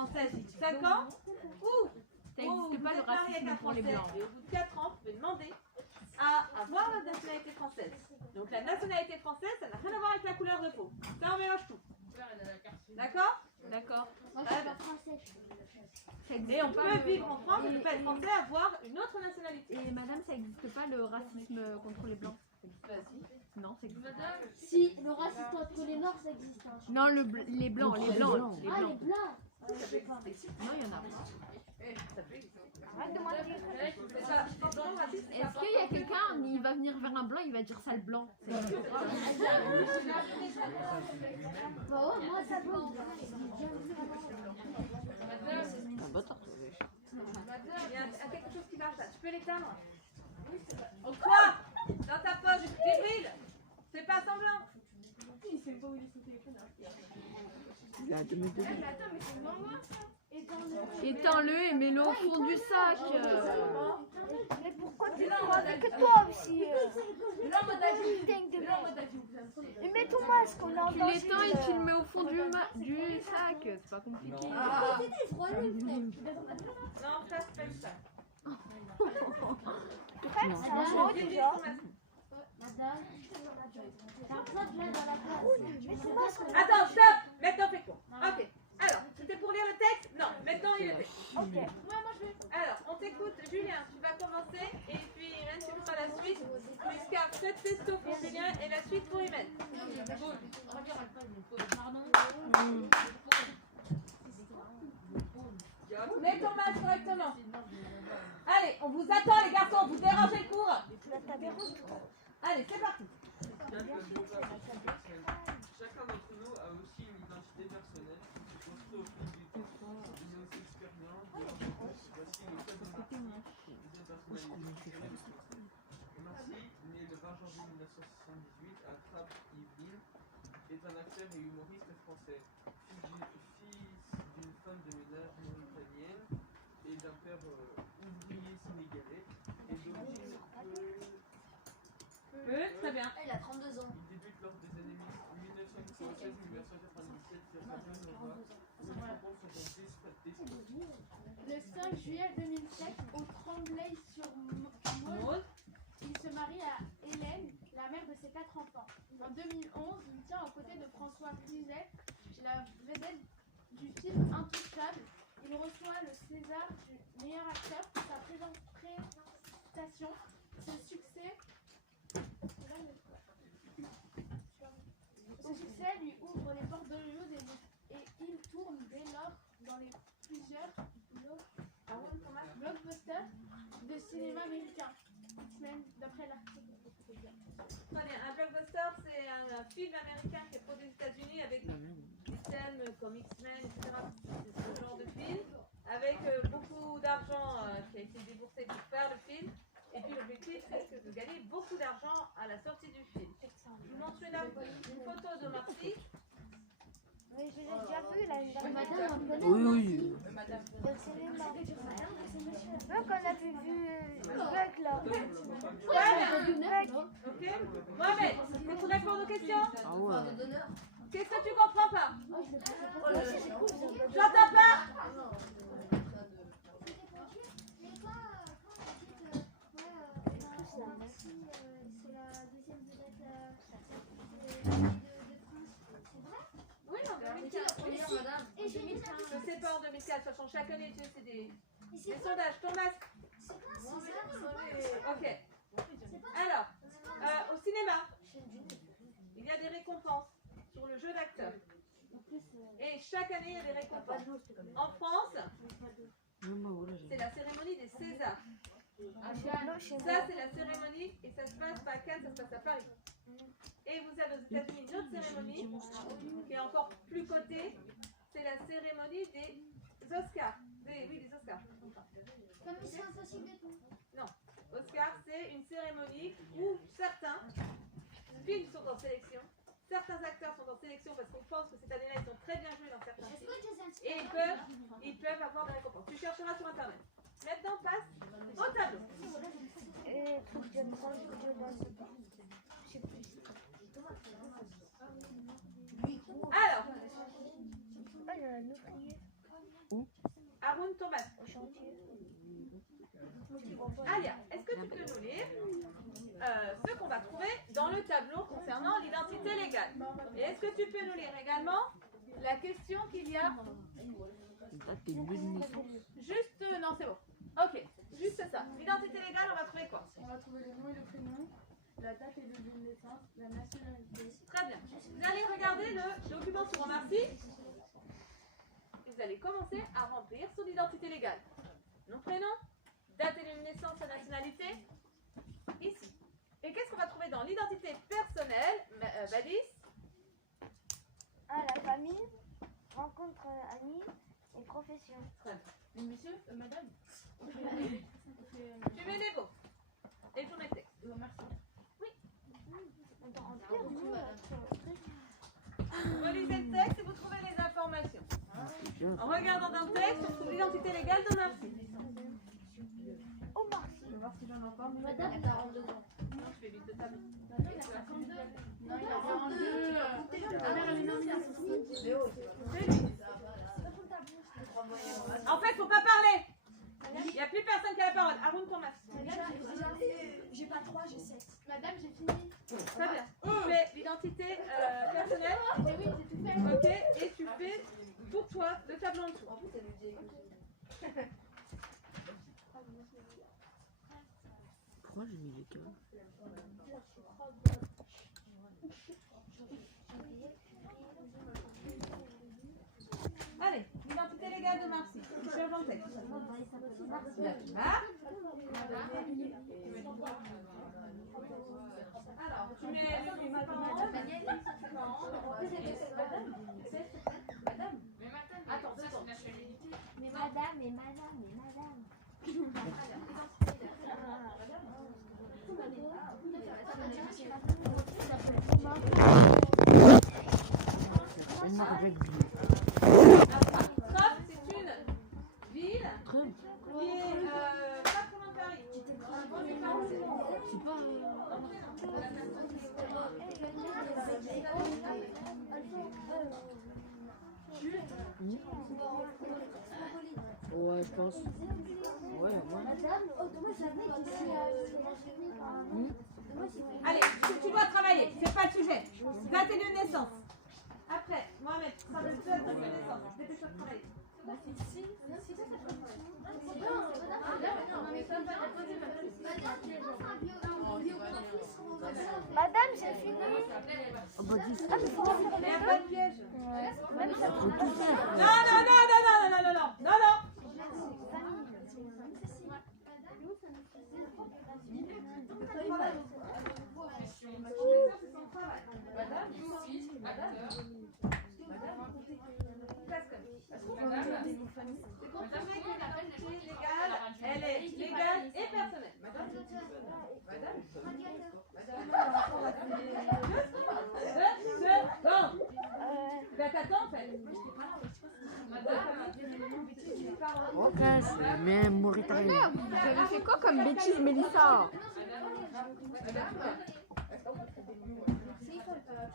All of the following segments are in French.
française de 5 ans, ou Ça n'existe pas le racisme pour les blancs. Et au bout de 4 ans, vous pouvez demander à avoir la nationalité française. Donc la nationalité française, ça n'a rien à voir avec la couleur de peau. Ça, on mélange tout. D'accord? D'accord. Moi, je suis pas français. Et on peut vivre en France et ne pas être français, avoir une autre nationalité. Et madame, ça n'existe pas le racisme contre les blancs? Non, ça existe pas. Si, le racisme entre les noirs, ça existe. Hein. Non, les blancs, les blancs. Les Ah, les blancs. blancs. Ça peut exister. Non, il y en a pas. Ça peut exister. Arrête de mentir. Est-ce qu'il y a quelqu'un, il va venir vers un blanc, il va dire sale blanc? Bah ouais, moi, ça blanc. Il y a quelque chose qui marche là. Tu peux l'éteindre? Oh, quoi? Dans ta poche, Jibril. C'est pas semblant. Il sait pas où il est son téléphone. Il a 2 minutes. Mais attends, mais c'est moi ça. Éteins-le et mets-le au fond du sac. Mais pourquoi tu l'as que toi aussi Et mets ton masque, on est en Tu danger. l'éteins et tu le mets au fond du sac. C'est pas compliqué. Non, ça, c'est pas ça. Frère, c'est un mot déjà. Attends, stop. Maintenant, fais quoi? Ok. Alors, c'était pour lire le texte? Non, maintenant, il le fait. Ok. Alors, on t'écoute, Julien, tu vas commencer, et puis Imen, tu feras la suite, jusqu'à 7 textos pour Julien, et la suite pour Imen. Mets ton masque correctement. Allez, on vous attend les garçons, vous dérangez le cours. Allez, c'est parti. Chacun d'entre nous a aussi une identité personnelle qui se construit au fil du temps, de nos expériences, de nos rencontres. Voici le code de Marcy, des personnalités. Marcy, né le 20 janvier 1978 à Trappes-Yvelines, est un acteur et humoriste français. Fils d'une femme de ménage mauritanienne et d'un père ouvrier sénégalais, et d'origine Très bien. Il a 32 ans. il débute lors des années 1996 1997 sur Radio Nova, où il rencontre son fils Patrice. Le 5 juillet 2007, au Tremblay-sur-Meuse, il se marie à Hélène, la mère de ses 4 enfants. En 2011, il tient aux côtés de François Cluzet, la vedette du film Intouchable. Il reçoit le César du meilleur acteur pour sa prestation. Ce succès lui ouvre les portes d'Hollywood et il tourne dès lors dans les plusieurs blockbusters de cinéma américain. X-Men, d'après l'article. Très bien. Un blockbuster, c'est un film américain qui est produit aux États-Unis avec des thèmes comme X-Men, etc. C'est ce genre de film, avec beaucoup d'argent qui a été déboursé pour faire le film. Et puis l'objectif, c'est de gagner beaucoup d'argent à la sortie du film. Je vous montre une photo de Marcy. Mais je l'ai déjà vu là. Madame, on connaît. Oui. Au cinéma. Donc on avait vu Buck là. Ok. Mohamed, est-ce que tu réponds aux questions? Ah ouais. Qu'est-ce que tu comprends pas? J'entends pas. Oui, en 2015. Je sais pas en 2015, de toute façon, chaque année, tu sais, c'est des sondages. Ton masque. Ok. Alors, au cinéma, il y a des récompenses sur le jeu d'acteur. Et chaque année, il y a des récompenses. En France, c'est la cérémonie des Césars. Ça, c'est la cérémonie, et ça se passe pas à Cannes, ça se passe à Paris. Et vous avez aux États-Unis une autre cérémonie qui est encore plus cotée, c'est la cérémonie des Oscars. Des Oscars. Comme Mission Impossible et tout. Non, Oscar, c'est une cérémonie où certains films sont en sélection, certains acteurs sont en sélection parce qu'on pense que cette année-là, ils ont très bien joué dans certains films. Et ils peuvent avoir des récompenses. Tu chercheras sur Internet. Maintenant, passe au tableau. Et faut que je me sente que je dois. Je sais plus. Alors, Ah, il y a un ouvrier. Où Thomas. Alia, est-ce que tu peux nous lire ce qu'on va trouver dans le tableau concernant l'identité légale? Et est-ce que tu peux nous lire également la question qu'il y a? Date et lieu de naissance. Juste, non c'est bon. Ok, juste ça. L'identité légale, on va trouver quoi? On va trouver le nom et le prénom, la date et le lieu de naissance, la nationalité. Très bien. Vous allez regarder le document sur Remarcy. Et vous allez commencer à remplir son identité légale. Nom, prénom, date et lieu de naissance, sa nationalité. Ici. Et qu'est-ce qu'on va trouver dans l'identité personnelle, Badis? Ah, la famille, rencontre amis et profession. Monsieur, madame. Tu mets les mots. Et je mets le texte. Merci. On doit remplir, nous, notre truc. Vous relisez le texte et vous trouvez les informations. En regardant dans le texte, on trouve l'identité légale de Marcy. Oh, merci. Je vais voir si j'en ai encore. Madame, il a 42 ans. Non, je fais vite de table. Madame, il a 52. Non, il a 42. Ta mère, elle est née en 1970. C'est lui. En fait, faut pas parler. Il n'y a plus personne qui a la parole. Haroun Thomas. J'ai pas 3, j'ai 7. Madame, j'ai fini. Très bien. Tu fais l'identité personnelle. Et oui, j'ai tout fait. Ok. Et tu fais pour toi le tableau en dessous. Pourquoi j'ai mis les cœurs? Allez, l'identité légale de Marcy. Tu cherches dans le texte. Là. Alors, tu mets le Attends, deux secondes. Mais madame. Elle m'a rejecté. Trump, c'est une ville Trump. qui est pas trop loin de Paris. C'est pas. Ouais, je pense. Ouais, ouais. Allez, tu dois travailler, c'est pas le sujet. Date et lieu de naissance. Après, Mohamed, ça veut dire date et lieu de naissance. Dépêche-toi de travailler. Madame, j'ai fini. Oh bah dis. Il n'y a pas de piège. Faut tout faire. Non. Elle est légale et personnelle. T'attends en fait. Ok, c'est même Mauritarien. Vous avez fait quoi comme bêtise, Mélissa?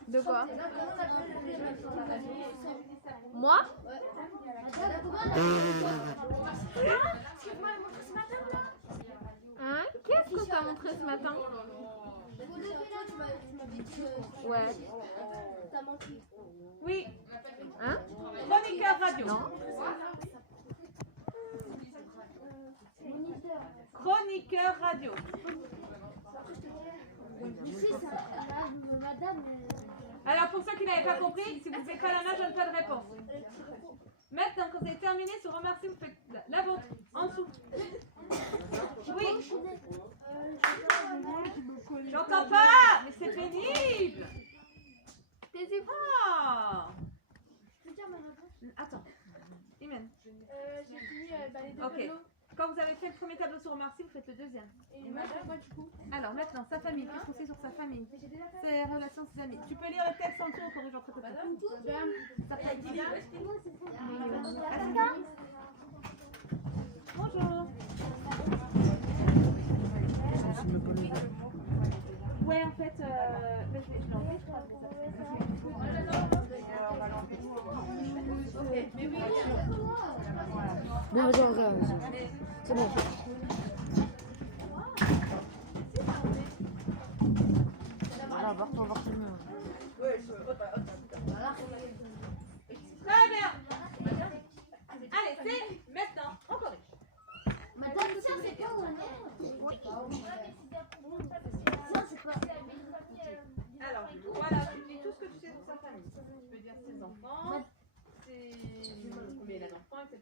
De quoi? Moi? Hein? Qu'est-ce que t'as montré ce matin? Ouais. Oui. Hein? Chroniqueur radio. Non. Chroniqueur radio. Alors pour ceux qui n'avaient pas compris, si vous ne faites pas la main, je donne pas de réponse. Maintenant, quand vous avez terminé sur Remarcy, vous faites la vôtre, en dessous. Oui. J'entends pas, mais c'est pénible. Taisez-vous. Ah. Attends. Imen. J'ai fini les deux Ok. tableaux. Quand vous avez fait le premier tableau sur Remarcy, vous faites le deuxième. Et madame, moi du coup. Alors maintenant, sa famille, qu'est-ce qu'on sait sur sa famille? Ses relations, ses amis. Tu peux lire le texte en dessous, on corrige entre côtés. Madame. Ça s'appelle Dylan. Madame. Bonjour. Ouais, en fait, mais je l'ai enlevé, je crois. Ok, mais oui. Bon, vas-y, regarde, vas-y. Mais- C'est bon. Voilà, barre-toi, voir c'est mieux. Très bien. Allez, c'est maintenant. Encore une. Madame, ça c'est pas où on est. Ça c'est pas. Alors, voilà, tu dis tout ce que tu sais sur sa famille. Tu peux dire ses enfants, combien il a d'enfants, etc.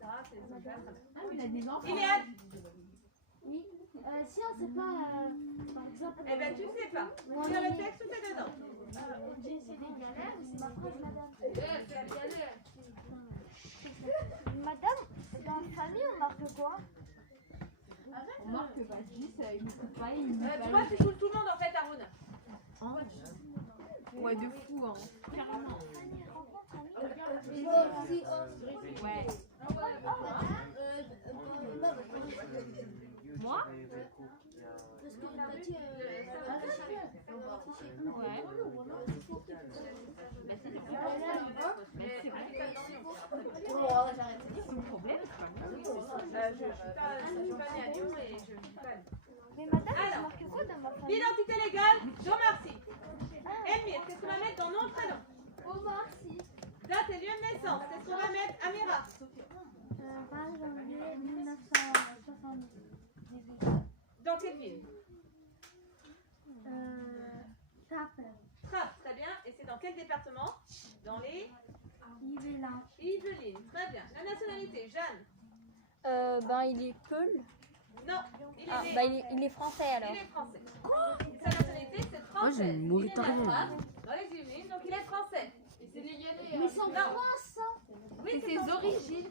Son père, sa mère. Ah, mais il a des enfants. Iliad, Oui. Si on sait pas, par exemple. eh ben tu sais pas. Tu as le texte, tout est dedans. C'est des galères ou c'est ma phrase, madame? Madame, dans la famille, on marque quoi? On marque pas 10, il ne coupe pas, il ne Tu vois, tu saoules tout le monde en fait, Aruna. Ouais, de fou, hein. Carrément. Ouais. Moi? Ouais. Merci. Son problème, c'est pas moi. Je suis pas née à Lyon et je ne suis pas à Lyon. Mais madame, Alors. je marque quoi dans ma famille? L'identité légale, Jean Marcy. Elmire, qu'est-ce qu'on va mettre dans nom, prénom? Omar Sy. Date et lieu de naissance, qu'est-ce qu'on va mettre? Amira. 20 janvier 1978. Dans quelle ville? Tapel. Trappes, très bien. Et c'est dans quel département? Dans les Yvelin. Yvelines, très bien. La nationalité, Jeanne. Il est Peul. Non, il est Ah, né. il est français alors. Il est français. Sa nationalité, c'est Moi, français. j'ai une Mauritanienne. Il est né à Trappes, dans les Yvelines, donc il est français. Mais c'est en Non. France, ça. Oui, C'est ses origines.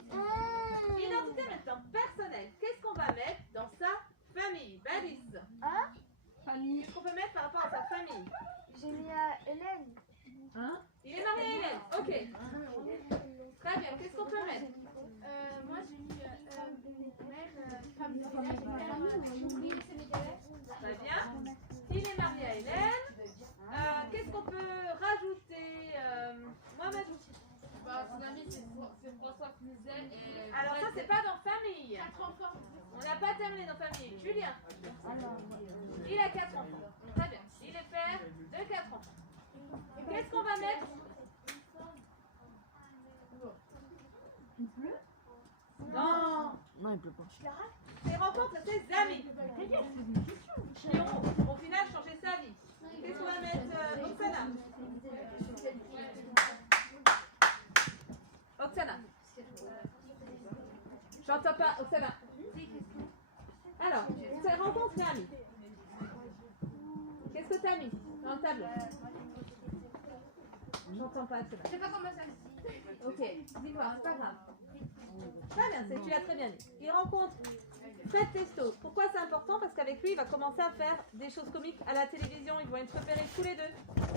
Identité maintenant, personnelle. Qu'est-ce qu'on va mettre dans sa famille? Balise. Famille. Qu'est-ce qu'on peut mettre par rapport à sa famille? J'ai mis à Hélène. Il est marié à Hélène. Ok. Très bien. Qu'est-ce qu'on peut mettre? Moi j'ai mis mère, femme de village, ouvrier sénégalais. Très bien. Il est marié à Hélène. Qu'est-ce qu'on peut rajouter? Mohamed. Son ami c'est François Cluzet et... Alors ça c'est pas dans famille. 4 enfants. On n'a pas terminé dans famille. Julien. Il a 4 enfants. Très bien. Il est père de 4 enfants. Qu'est-ce qu'on va mettre? Non. Non, il pleut pas. Ses rencontres et ses amis. Qui ont au final changé sa vie. Qu'est-ce qu'on va mettre? Oksana. Oksana. J'entends pas. Oksana. Alors, ses rencontres et amis. Qu'est-ce que tu as mis dans le tableau? J'entends pas, Oksana. Je sais pas comment ça se dit. Ok, dis-moi, c'est pas grave. Très bien, tu l'as très bien dit. Il rencontre Fred Testo. Pourquoi c'est important? Parce qu'avec lui, il va commencer à faire des choses comiques à la télévision. Ils vont être repérés tous les deux.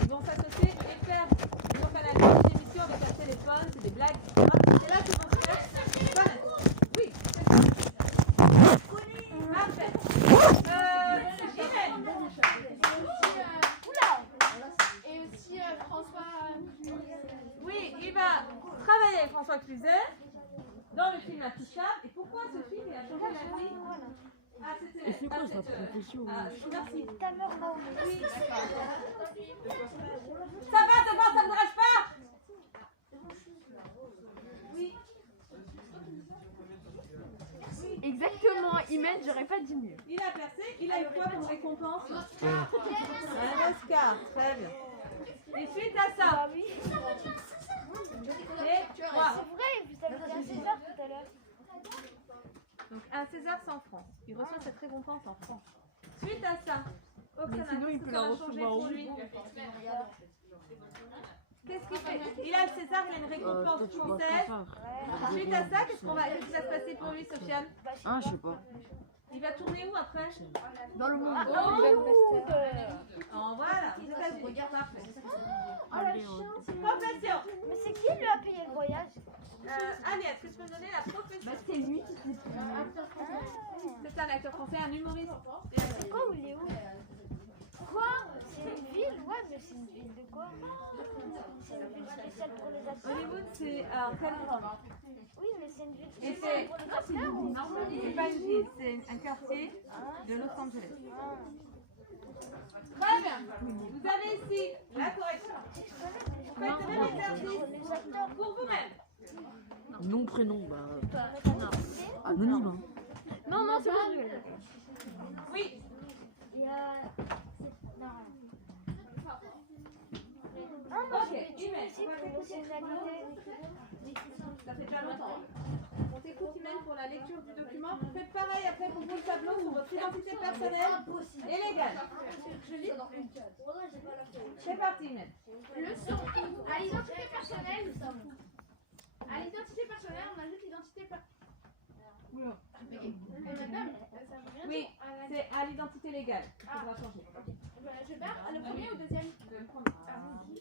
Ils vont s'associer et faire sur Canal une émission avec un téléphone, c'est des blagues, etc. C'est là qu'ils vont se faire connaître. Oui, c'est ça. Parfait. Gilles. Et aussi François. Oui, il va travailler avec François Cluzet dans le film Intouchable. Et pourquoi ce film il a changé la vie? Et c'est quoi sa profession? Merci. Ta mère va au Oui, d'accord. Ça va, ça ne me rage pas? Oui. Exactement, Imen, j'aurais pas dit mieux. Il a percé, il a eu quoi comme récompense? Un Oscar, très bien. Et suite à ça, et moi. C'est vrai, vous avez dit un César tout à l'heure. Donc un César, c'est en France. Il reçoit cette récompense en France. Suite à ça, Oksana, sinon, il qu'est-ce peut que la ça va changer recevoir pour où? lui? Qu'est-ce qu'il fait? Il a le César, il a une récompense Toi, tu vois française. ça. Suite à ça, qu'est-ce qui va se passer pour lui, Sofiane? Ah, je sais pas. Il va tourner où après? Dans le monde. En voilà, aux États-Unis. Parfait. Hollywood. Profession. Mais c'est qui lui a payé le voyage? Agnès, est-ce que tu peux me donner la profession? Bah, c'est lui qui s'est C'est un acteur français, un humoriste. C'est quoi ou il est où? C'est une ville, ouais, mais c'est une ville de quoi? C'est une ville spéciale pour les acteurs? Hollywood, c'est en Californie. Oui, mais c'est une ville Et spéciale c'est pour les acteurs ou... c'est pas une ville, c'est un quartier de Los Angeles. Ah. Très bien. Vous avez ici la correction. Vous faites le même exercice Les acteurs. pour vous-même. Nom, prénom, bah. Anonyme, hein. Non, non, c'est bon. Oui. Il y a... Ah, moi, Ok, j'ai fait Imen, ici on va pour t'écouter. nationalité. Ça fait déjà longtemps. On t'écoute, Imen, pour la lecture du document. Faites pareil après pour vous le tableau sur votre identité personnelle et légale. C'est parti, Imen. Leçon. À l'identité personnelle, on ajoute l'identité personnelle. Madame, ça veut rien Oui, dire. c'est à l'identité légale. Il faudra changer. Je perds le premier ou le deuxième.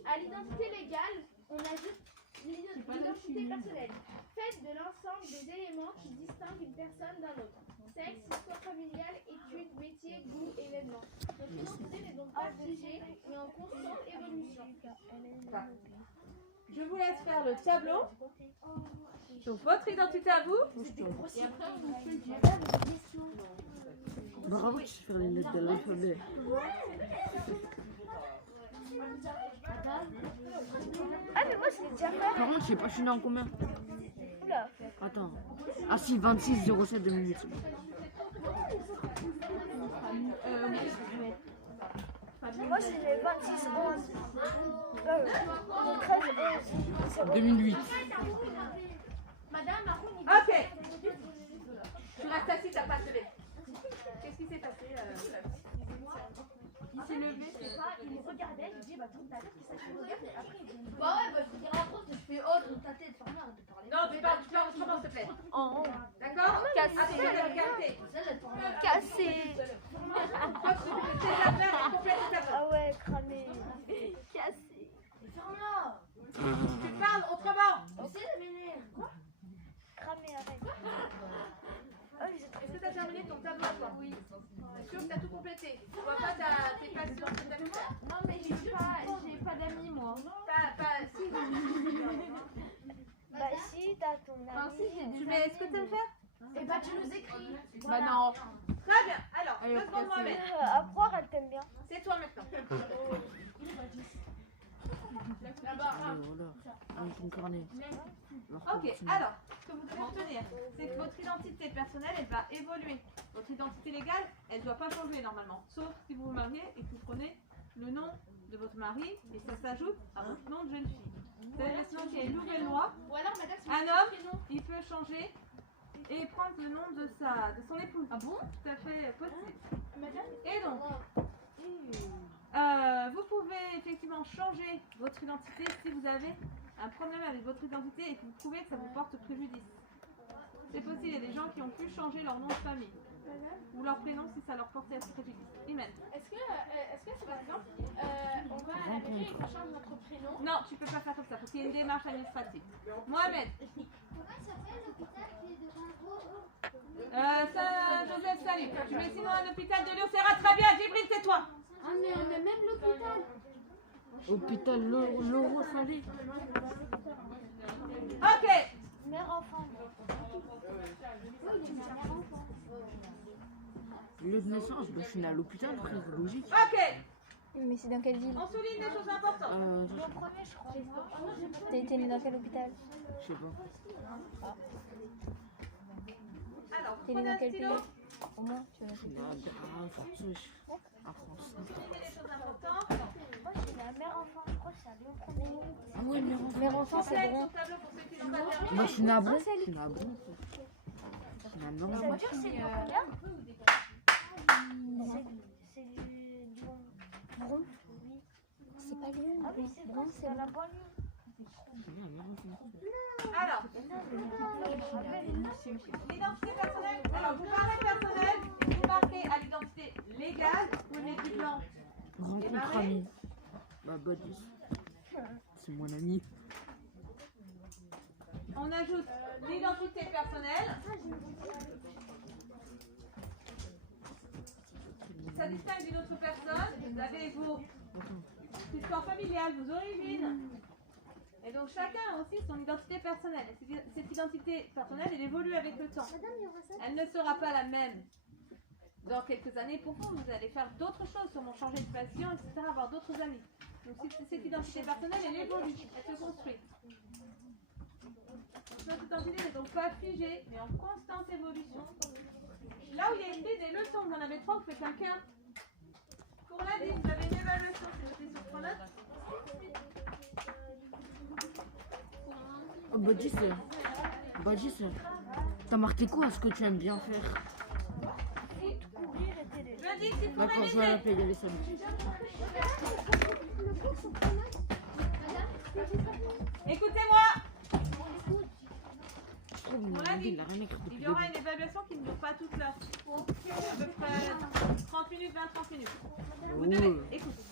À l'identité légale, on ajoute l'identité personnelle, faite de l'ensemble des éléments qui distinguent une personne d'un autre. Sexe, histoire familiale, études, métier, goût, événements. Notre identité n'est donc pas figée, mais en constante évolution. Je vous laisse faire le tableau sur votre identité à vous. Bravo, tu sais faire les lettres de l'alphabet. Ah, mais moi, je l'ai déjà fait. Par contre, je sais pas, je suis né en combien? Oula. Attends. Ah si, 26 07 2008. Moi, c'est le 26 11. 13 11. 2008. Madame, Maroun, Ok. Tu restes assis, t'as pas de levé. Qu'est-ce qui s'est passé Il s'est levé, c'est pas, il me regardait, il dit, bah, tourne ta tête, qu'est-ce que tu regardes? Et après, il dit, Bah ouais, bah je te dirai après que je fais oh, tourne ta tête, ferme arrête de parler. Non, tu parles autrement, s'il te plaît. En haut. D'accord. Cassé. Après, la légalité. Celle elle tourne. cassé. Toi, tu fais tes affaires et complète tes affaires. Ah ouais, cramé. Cassé. Ferme-la. Tu parles autrement. Essaye de m'énerver. Cramé, arrête. Ah, mais j'ai Est-ce que tu as terminé ton tableau, toi? Oui. Est-ce que tu as tout complété? Tu vois pas, t'es pas sûr que t'as pu faire? Non, mais j'ai pas d'amis, moi. Si. Bah, si, t'as ton Enfin, ami. si, j'ai Tu mets ce que tu veux faire? Et bah tu nous écris. Bah non. Très bien. Alors, Allez, deux secondes, Mohamed. À croire, elle t'aime bien. C'est toi maintenant. Voilà. Avec ton carnet. Ok, alors, ce que vous devez retenir, c'est que votre identité personnelle, elle va évoluer. Votre identité légale, elle ne doit pas changer normalement. Sauf si vous vous mariez et que vous prenez le nom de votre mari et ça s'ajoute à votre nom de jeune fille. Vous savez maintenant qu'il y a une nouvelle loi. ou alors, madame, si Un vous homme, prénom. il peut changer et prendre le nom de son épouse. Ah bon? Tout à fait possible. Et donc, vous pouvez effectivement changer votre identité si vous avez un problème avec votre identité et que vous trouvez que ça vous porte préjudice. C'est possible, il y a des gens qui ont pu changer leur nom de famille ou leur prénom si ça leur portait préjudice. Imen. Est-ce que c'est par exemple, on va à la mairie et qu'on change notre prénom? Non, tu peux pas faire comme ça, parce qu'il y a une démarche administrative. Mohamed. Saint-Joseph, salut. Tu mets sinon un hôpital de Lyon-Serra, très bien. Djibril, c'est toi. Ah, mais on a même l'hôpital. Hôpital Laurent Salé. Ok. Mère-enfant. Lieu de naissance, bah, je suis né à l'hôpital, frère, logique. Ok. Mais c'est dans quelle ville? On souligne des choses importantes. Mon premier, je crois. T'as été né dans quel hôpital? Je sais pas. Alors, vous T'es né prenez dans un quel stylo. pays? Au moins, tu vas Ah, France, wesh. Ah, France. Soulignez des choses importantes. Moi, j'ai la mère-enfant, je crois que c'est à Lyon premier. Ah ouais, Mère enfant, c'est Complète bon. son tableau pour ceux qui n'ont pas terminé. Moi, je suis né à Bron. Je suis né à Bron. Je suis né à Bron. Ça veut dire que c'est Lyon combien? C'est du Bron? C'est pas Lyon. Ah oui, c'est bon, c'est à la banlieue. Alors, l'identité personnelle. Alors, vous parlez personnelle, vous marquez à l'identité légale, vous mettez du blanc. Rencontre ami. Bah, buddy. C'est mon ami. On ajoute l'identité personnelle. ça distingue d'une autre personne. Vous avez vos histoires familiales, vos origines. Et donc chacun a aussi son identité personnelle. Et cette identité personnelle, elle évolue avec le temps. Elle ne sera pas la même dans quelques années pour vous. Vous allez faire d'autres choses, sûrement changer de passion, etc., avoir d'autres amis. Donc cette identité personnelle, elle évolue, elle se construit. Notre identité n'est donc pas figée, mais en constante évolution. Là où il y a écrit des leçons, vous en avez 3, vous faites un cœur. Pour lundi, vous avez une évaluation, c'est noté sur 3 notes. Oh, Badis, t'as marqué quoi ce que tu aimes bien faire? Lundi, c'est pour D'accord, je vais la payer les samedis. Écoutez-moi. Je trouve mon lundi, il a rien écrit depuis Il y le aura début. une évaluation qui ne dure pas toute l'heure. À peu près 30 minutes, 20-30 minutes. Vous devez, écoutez,